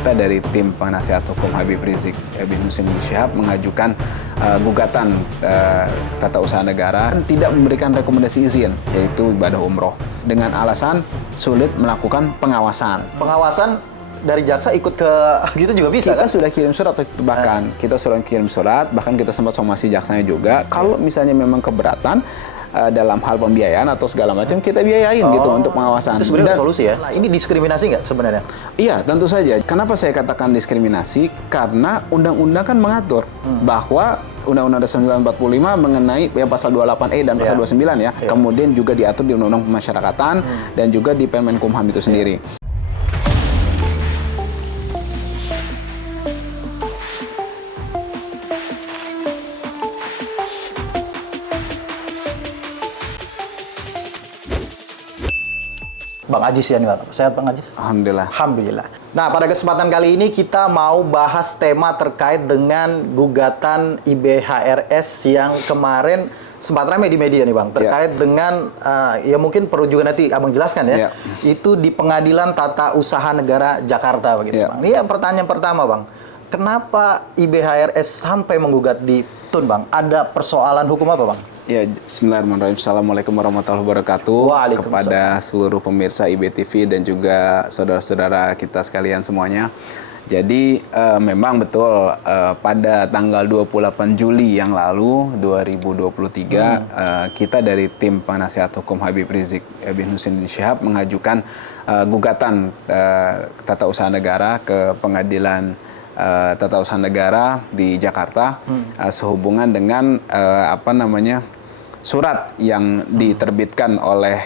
kita dari tim penasihat hukum Habib Rizik bin Hussein bin Syihab mengajukan gugatan tata usaha negara tidak memberikan rekomendasi izin, yaitu ibadah umroh, dengan alasan sulit melakukan pengawasan. Pengawasan dari jaksa ikut ke gitu juga bisa kita kan? sudah kirim surat kita sudah kirim surat, bahkan kita sempat somasi jaksanya juga. Kalau misalnya memang keberatan dalam hal pembiayaan atau segala macam, kita biayain gitu untuk pengawasan. Itu sebenarnya solusi ya. Nah, ini diskriminasi nggak sebenarnya? Iya, tentu saja. Kenapa saya katakan diskriminasi? Karena undang-undang kan mengatur bahwa Undang-Undang Dasar 1945 mengenai yang pasal 28E dan pasal 29 ya. Kemudian juga diatur di Undang-Undang Pemasyarakatan dan juga di Permenkumham itu sendiri. Bang Ajis ya nih, Bang. Sehat Bang Ajis? Alhamdulillah. Alhamdulillah. Nah, pada kesempatan kali ini kita mau bahas tema terkait dengan gugatan IBHRS yang kemarin sempat ramai di media nih Bang, terkait dengan ya mungkin perlu juga nanti Abang jelaskan ya. Itu di Pengadilan Tata Usaha Negara Jakarta begitu Bang. Ini pertanyaan pertama Bang. Kenapa IBHRS sampai menggugat di TUN Bang? Ada persoalan hukum apa Bang? Ya, bismillahirrahmanirrahim. Assalamualaikum warahmatullahi wabarakatuh. Kepada seluruh pemirsa IBTV dan juga saudara-saudara kita sekalian semuanya. Jadi memang betul pada tanggal 28 Juli yang lalu 2023 kita dari tim penasihat hukum Habib Rizik bin Hussein bin Syihab mengajukan gugatan tata usaha negara ke Pengadilan Tata Usaha Negara di Jakarta sehubungan dengan surat yang diterbitkan oleh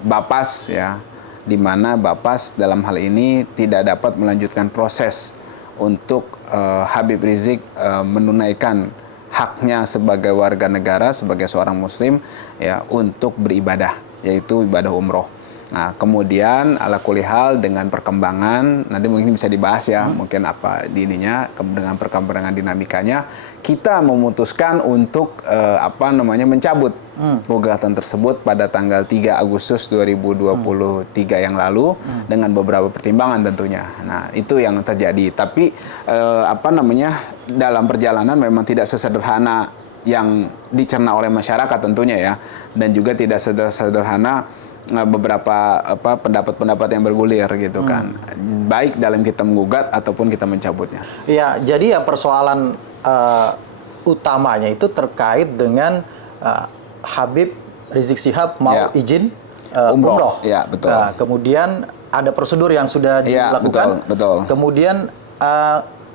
Bapas ya, di mana Bapas dalam hal ini tidak dapat melanjutkan proses untuk Habib Rizik menunaikan haknya sebagai warga negara, sebagai seorang muslim ya, untuk beribadah, yaitu ibadah umroh. Nah, kemudian ala kulihal dengan perkembangan, nanti mungkin bisa dibahas ya, mungkin apa di ininya, dengan perkembangan dinamikanya, kita memutuskan untuk mencabut gugatan tersebut pada tanggal 3 Agustus 2023 yang lalu dengan beberapa pertimbangan tentunya. Nah, itu yang terjadi. Tapi dalam perjalanan memang tidak sesederhana yang dicerna oleh masyarakat tentunya ya, dan juga tidak sederhana beberapa pendapat-pendapat yang bergulir gitu kan, baik dalam kita menggugat ataupun kita mencabutnya. Ya, jadi ya persoalan utamanya itu terkait dengan Habib Rizik Syihab mau izin umroh. Ya, betul. Nah, kemudian ada prosedur yang sudah dilakukan. Betul. Kemudian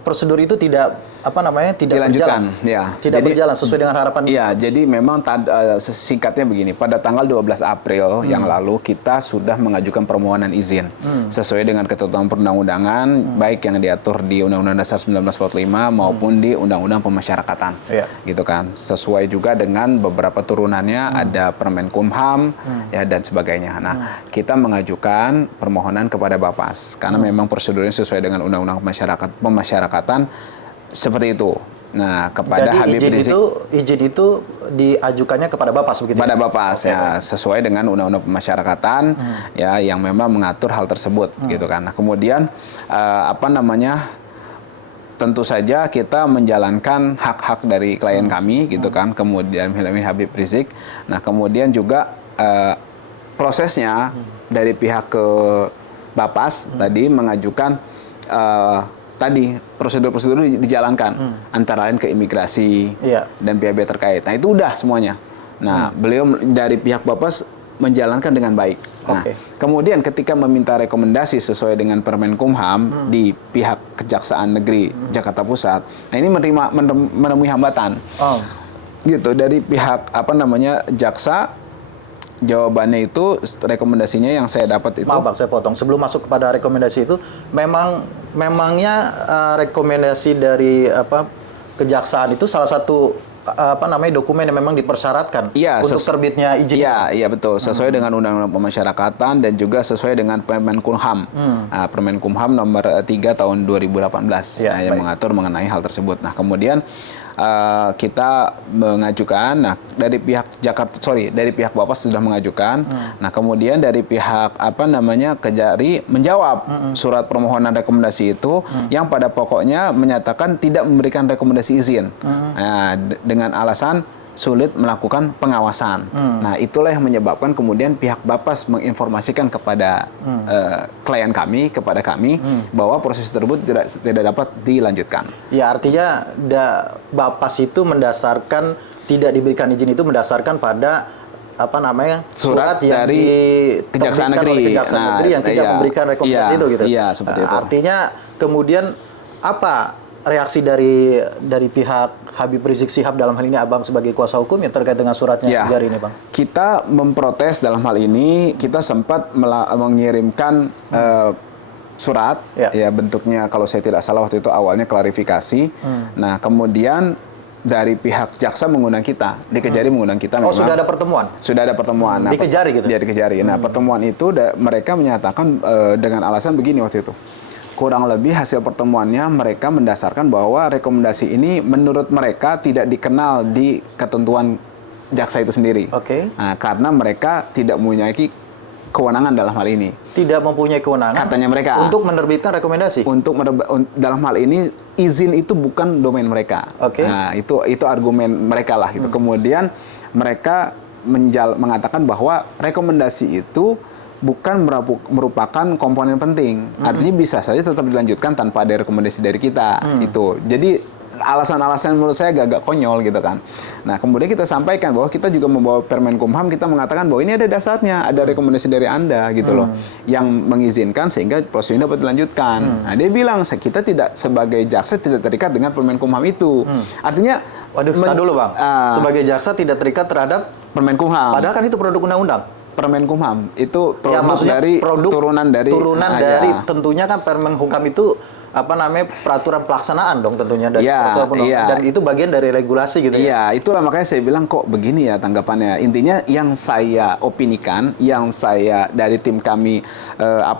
prosedur itu tidak berjalan. Ya. Tidak berjalan sesuai dengan harapan. Iya, jadi memang singkatnya begini, pada tanggal 12 April yang lalu kita sudah mengajukan permohonan izin sesuai dengan ketentuan perundang-undangan, baik yang diatur di Undang-Undang Dasar 1945 maupun di Undang-Undang Pemasyarakatan. Gitu kan. Sesuai juga dengan beberapa turunannya, ada Permenkumham ya dan sebagainya. Nah, kita mengajukan permohonan kepada Bapas karena memang prosedurnya sesuai dengan Undang-Undang Pemasyarakatan seperti itu. Nah, kepada jadi Habib Rizik, izin itu diajukannya kepada Bapas begitu. Pada Bapas ya, sesuai dengan Undang-Undang Pemasyarakatan ya, yang memang mengatur hal tersebut gitu kan. Nah, kemudian tentu saja kita menjalankan hak-hak dari klien kami gitu kan, kemudian Habib Rizik. Nah, kemudian juga prosesnya dari pihak ke Bapas tadi mengajukan prosedur-prosedur dijalankan antara lain ke imigrasi dan pihak-pihak terkait. Nah, itu udah semuanya. Nah, beliau dari pihak Bapas menjalankan dengan baik. Nah, kemudian ketika meminta rekomendasi sesuai dengan Permenkumham di pihak Kejaksaan Negeri Jakarta Pusat, nah ini menemui hambatan. Gitu dari pihak jaksa. Jawabannya itu, rekomendasinya yang saya dapat itu. Maaf Bang, saya potong. Sebelum masuk kepada rekomendasi itu, memangnya rekomendasi dari kejaksaan itu salah satu dokumen yang memang dipersyaratkan untuk terbitnya izin. Iya betul. Sesuai dengan Undang-Undang Pemasyarakatan dan juga sesuai dengan Permenkumham. Permenkumham nomor 3 tahun 2018 yang mengatur mengenai hal tersebut. Nah, kemudian kita mengajukan. Nah, dari pihak dari pihak Bapas sudah mengajukan. Nah, kemudian dari pihak Kejari menjawab surat permohonan rekomendasi itu yang pada pokoknya menyatakan tidak memberikan rekomendasi izin. Nah, dengan alasan sulit melakukan pengawasan. Nah, itulah yang menyebabkan kemudian pihak Bapas menginformasikan kepada klien kami, kepada kami, bahwa proses tersebut tidak dapat dilanjutkan. Ya, artinya Bapas itu mendasarkan tidak diberikan izin itu mendasarkan pada surat yang dari Kejaksaan Negeri, Negeri yang tidak memberikan rekomendasi itu gitu. Iya, seperti itu. Artinya kemudian apa reaksi dari pihak Habib Rizik Syihab dalam hal ini Abang sebagai kuasa hukum yang terkait dengan suratnya Kejari ini, Bang? Kita memprotes dalam hal ini. Kita sempat mengirimkan surat, ya bentuknya kalau saya tidak salah waktu itu awalnya klarifikasi. Nah, kemudian dari pihak jaksa mengundang kita, di Kejari mengundang kita. Oh, sudah ada pertemuan? Sudah ada pertemuan. Di Kejari gitu? Iya, di Kejari. Nah, pertemuan itu mereka menyatakan dengan alasan begini waktu itu. Kurang lebih hasil pertemuannya mereka mendasarkan bahwa rekomendasi ini menurut mereka tidak dikenal di ketentuan jaksa itu sendiri. Nah, karena mereka tidak mempunyai kewenangan dalam hal ini. Tidak mempunyai kewenangan? Katanya mereka. Untuk menerbitkan rekomendasi? Dalam hal ini, izin itu bukan domain mereka. Nah, itu argumen mereka lah. Gitu. Kemudian mereka mengatakan bahwa rekomendasi itu bukan merupakan komponen penting. Artinya bisa saja tetap dilanjutkan tanpa ada rekomendasi dari kita. Itu. Jadi alasan-alasan menurut saya agak konyol gitu kan. Nah, kemudian kita sampaikan bahwa kita juga membawa Permenkumham, kita mengatakan bahwa ini ada dasarnya, ada rekomendasi dari Anda gitu loh, yang mengizinkan sehingga proses ini dapat dilanjutkan. Nah, dia bilang kita tidak sebagai jaksa tidak terikat dengan Permenkumham itu. Artinya, dulu Bang, sebagai jaksa tidak terikat terhadap Permenkumham. Padahal kan itu produk undang-undang. Permenkumham itu produk dari turunan dari tentunya kan Permenkumham itu peraturan pelaksanaan dong tentunya dari dan itu bagian dari regulasi gitu ya. Iya, itulah makanya saya bilang kok begini ya tanggapannya. Intinya yang saya opinikan, yang saya dari tim kami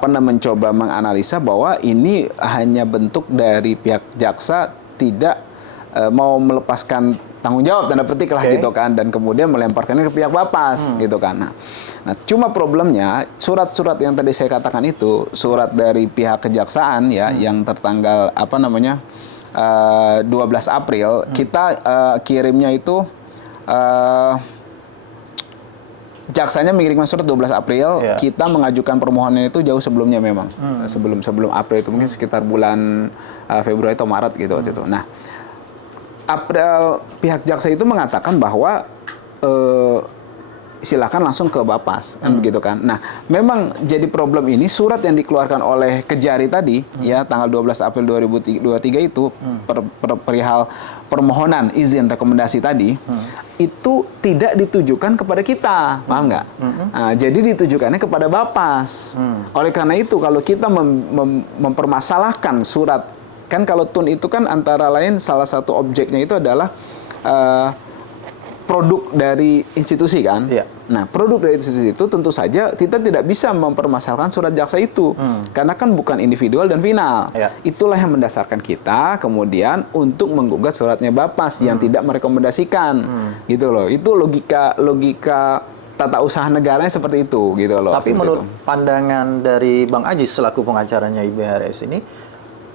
mencoba menganalisa bahwa ini hanya bentuk dari pihak jaksa tidak mau melepaskan tanggung jawab tanda petik lah gitu kan, dan kemudian melemparkannya ke pihak Bapas gitu kan. Nah, cuma problemnya surat-surat yang tadi saya katakan itu surat dari pihak kejaksaan ya yang tertanggal 12 April kita kirimnya itu jaksanya mengirimkan surat 12 April, kita mengajukan permohonan itu jauh sebelumnya memang. Sebelum April itu mungkin sekitar bulan Februari atau Maret gitu waktu itu. Nah, pihak jaksa itu mengatakan bahwa silakan langsung ke Bapas kan begitu kan. Nah, memang jadi problem ini surat yang dikeluarkan oleh Kejari tadi ya tanggal 12 April 2023 itu perihal permohonan izin rekomendasi tadi itu tidak ditujukan kepada kita, paham nggak? Nah, jadi ditujukannya kepada Bapas. Oleh karena itu kalau kita mempermasalahkan surat, kan kalau TUN itu kan antara lain salah satu objeknya itu adalah produk dari institusi kan. Nah, produk dari institusi itu tentu saja kita tidak bisa mempermasalahkan surat jaksa itu karena kan bukan individual dan final. Itulah yang mendasarkan kita kemudian untuk menggugat suratnya Bapas yang tidak merekomendasikan gitu loh. Itu logika tata usaha negaranya seperti itu gitu loh. Tapi menurut pandangan dari Bang Ajis selaku pengacaranya IBHRS ini,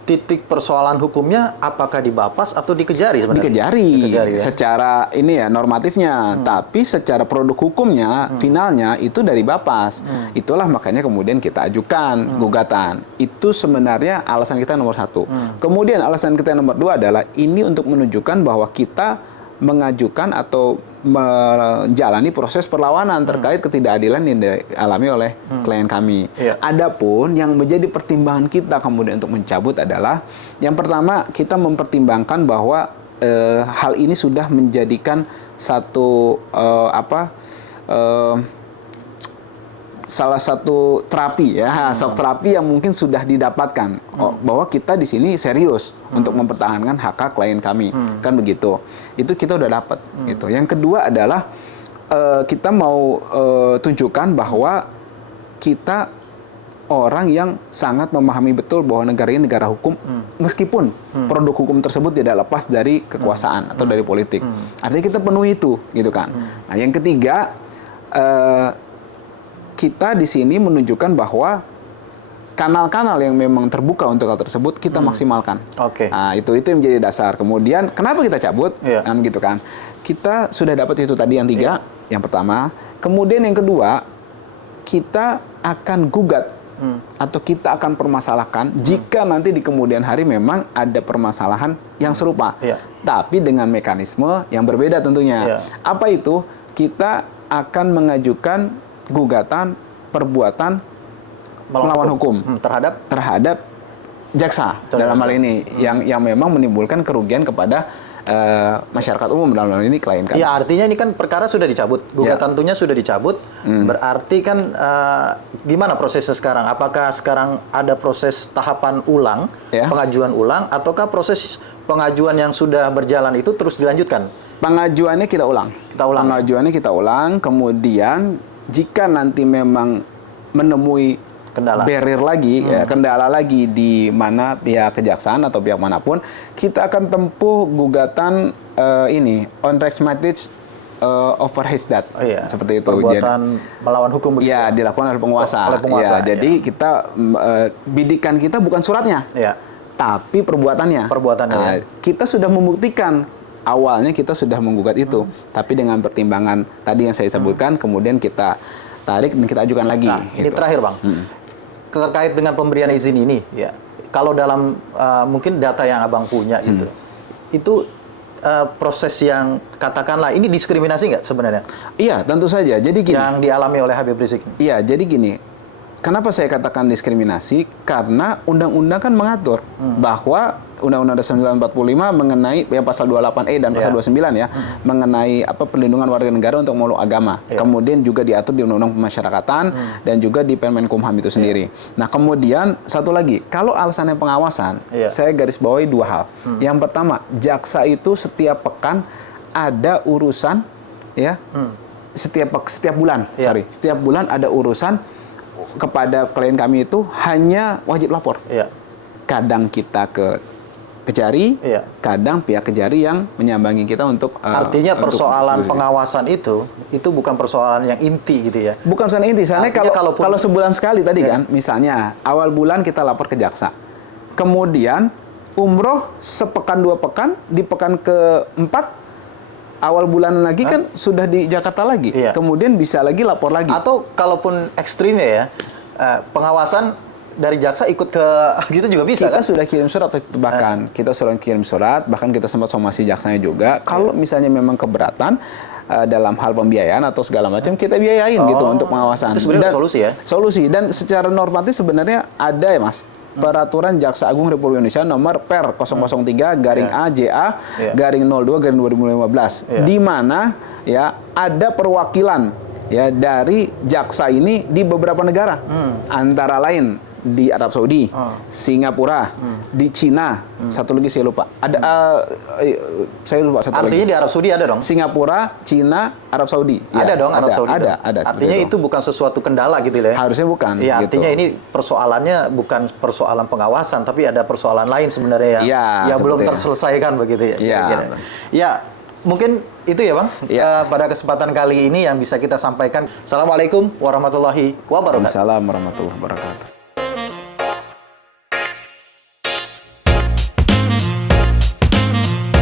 titik persoalan hukumnya apakah di Bapas atau di Kejari sebenarnya? Di Kejari ya? Secara ini ya normatifnya, tapi secara produk hukumnya finalnya itu dari Bapas. Itulah makanya kemudian kita ajukan gugatan. Itu sebenarnya alasan kita nomor satu. Kemudian alasan kita nomor dua adalah ini untuk menunjukkan bahwa kita mengajukan atau menjalani proses perlawanan terkait ketidakadilan yang dialami oleh klien kami. Adapun yang menjadi pertimbangan kita kemudian untuk mencabut adalah yang pertama kita mempertimbangkan bahwa hal ini sudah menjadikan satu salah satu terapi ya, shock terapi yang mungkin sudah didapatkan bahwa kita di sini serius untuk mempertahankan hak klien kami, kan begitu. Itu kita udah dapat gitu. Yang kedua adalah kita mau tunjukkan bahwa kita orang yang sangat memahami betul bahwa negara ini negara hukum, meskipun produk hukum tersebut tidak lepas dari kekuasaan atau dari politik. Artinya kita penuhi itu, gitu kan. Nah, yang ketiga, kita di sini menunjukkan bahwa kanal-kanal yang memang terbuka untuk hal tersebut kita maksimalkan. Oke. Nah, itu yang menjadi dasar. Kemudian kenapa kita cabut? Kan gitu kan. Kita sudah dapat itu tadi yang 3, yang pertama. Kemudian yang kedua, kita akan gugat atau kita akan permasalahkan jika nanti di kemudian hari memang ada permasalahan yang serupa. Tapi dengan mekanisme yang berbeda tentunya. Apa itu? Kita akan mengajukan gugatan perbuatan melawan hukum terhadap jaksa dalam hal ini yang memang menimbulkan kerugian kepada masyarakat umum, dalam hal ini klien kan. Ya, artinya ini kan perkara sudah dicabut, gugatan tentunya sudah dicabut. Berarti kan gimana prosesnya sekarang? Apakah sekarang ada proses tahapan ulang, pengajuan ulang, ataukah proses pengajuan yang sudah berjalan itu terus dilanjutkan? Pengajuannya kita ulang. Pengajuannya kita ulang, kemudian jika nanti memang menemui kendala lagi di mana pihak kejaksaan atau pihak manapun, kita akan tempuh gugatan on rex matters over his death. Seperti itu. Perbuatan melawan hukum begitu. Ya, dilakukan oleh penguasa. Jadi kita bidikan kita bukan suratnya. Tapi perbuatannya. Kita sudah membuktikan awalnya kita sudah menggugat itu, tapi dengan pertimbangan tadi yang saya sebutkan, kemudian kita tarik dan kita ajukan lagi. Nah, ini terakhir, Bang. Terkait dengan pemberian izin ini, kalau dalam mungkin data yang Abang punya itu proses yang katakanlah ini diskriminasi nggak sebenarnya? Iya, tentu saja. Jadi gini. Yang dialami oleh Habib Rizik. Iya, jadi gini. Kenapa saya katakan diskriminasi? Karena undang-undang kan mengatur bahwa Undang-Undang Dasar 1945 mengenai pasal 28E dan pasal 29 mengenai perlindungan warga negara untuk memeluk agama. Kemudian juga diatur di Undang-Undang Pemasyarakatan dan juga di Permenkumham itu sendiri. Nah, kemudian satu lagi, kalau alasannya pengawasan, saya garis bawahi 2 hal. Yang pertama, jaksa itu setiap pekan ada urusan setiap bulan, setiap bulan ada urusan kepada klien kami itu hanya wajib lapor. Kadang kita ke Kejari, kadang pihak Kejari yang menyambangi kita untuk artinya persoalan pengawasan itu bukan persoalan yang inti gitu ya. Bukan persoalan inti. Soalnya kalau sebulan sekali tadi kan, misalnya awal bulan kita lapor ke jaksa. Kemudian umroh sepekan 2 pekan, di pekan ke-4 awal bulan lagi kan sudah di Jakarta lagi. Kemudian bisa lagi lapor lagi. Atau kalaupun ekstrimnya ya, pengawasan dari jaksa ikut ke gitu juga bisa. Kita sudah kirim surat kita sudah kirim surat, bahkan kita sempat somasi jaksanya juga. Kalau misalnya memang keberatan dalam hal pembiayaan atau segala macam, kita biayain gitu untuk pengawasan. Itu sebenarnya solusi ya? Solusi. Dan secara normatif sebenarnya ada ya, Mas. Peraturan Jaksa Agung Republik Indonesia nomor Per 003 garing AJA garing 02 garing 2015 di mana ada perwakilan dari jaksa ini di beberapa negara, antara lain di Arab Saudi, Singapura, di Cina, satu lagi saya lupa. Ada saya lupa satu lagi. Artinya di Arab Saudi ada dong? Singapura, Cina, Arab Saudi. Ada dong Arab Saudi. Ada. Artinya itu bukan sesuatu kendala gitu ya? Harusnya bukan. Iya, artinya ini persoalannya bukan persoalan pengawasan, tapi ada persoalan lain sebenarnya yang belum terselesaikan begitu ya. Ya, mungkin itu ya, Bang. Pada kesempatan kali ini yang bisa kita sampaikan. Assalamualaikum warahmatullahi wabarakatuh. Waalaikumsalam warahmatullahi wabarakatuh.